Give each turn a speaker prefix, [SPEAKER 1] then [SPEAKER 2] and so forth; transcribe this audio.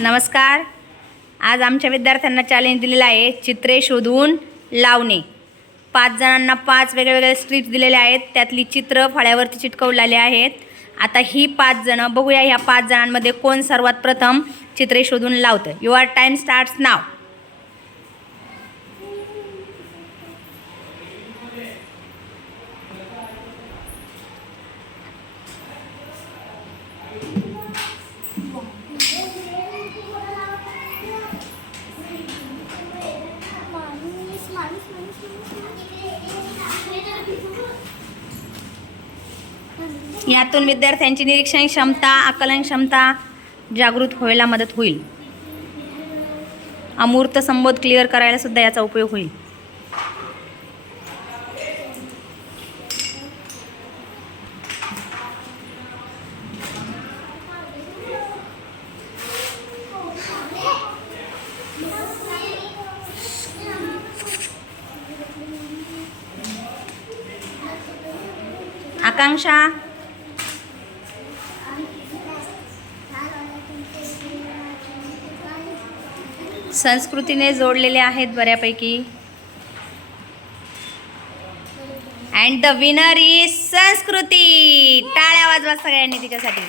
[SPEAKER 1] नमस्कार. आज आमच्या विद्यार्थ्यांना चॅलेंज दिलेलं आहे चित्रे शोधून लावणे. पाच जणांना पाच वेगवेगळ्या स्ट्रीप्स दिलेल्या आहेत. त्यातली चित्र फळ्यावरती चिटकवलेली आहेत. आता ही पाच जणं बघूया ह्या पाच जणांमध्ये कोण सर्वात प्रथम चित्रे शोधून लावतं. आर टाईम स्टार्ट्स नाव यातून विद्यार्थ्यांची निरीक्षण क्षमता आकलन क्षमता जागृत व्हायला मदत होईल. अमूर्त संबोध क्लिअर करायला सुद्धा याचा उपयोग होईल. आकांक्षा? संस्कृतीने जोडलेले आहेत बऱ्यापैकी. अँड द विनर इज संस्कृती. टाळ्या वाजवा सगळ्यांनी तिच्यासाठी.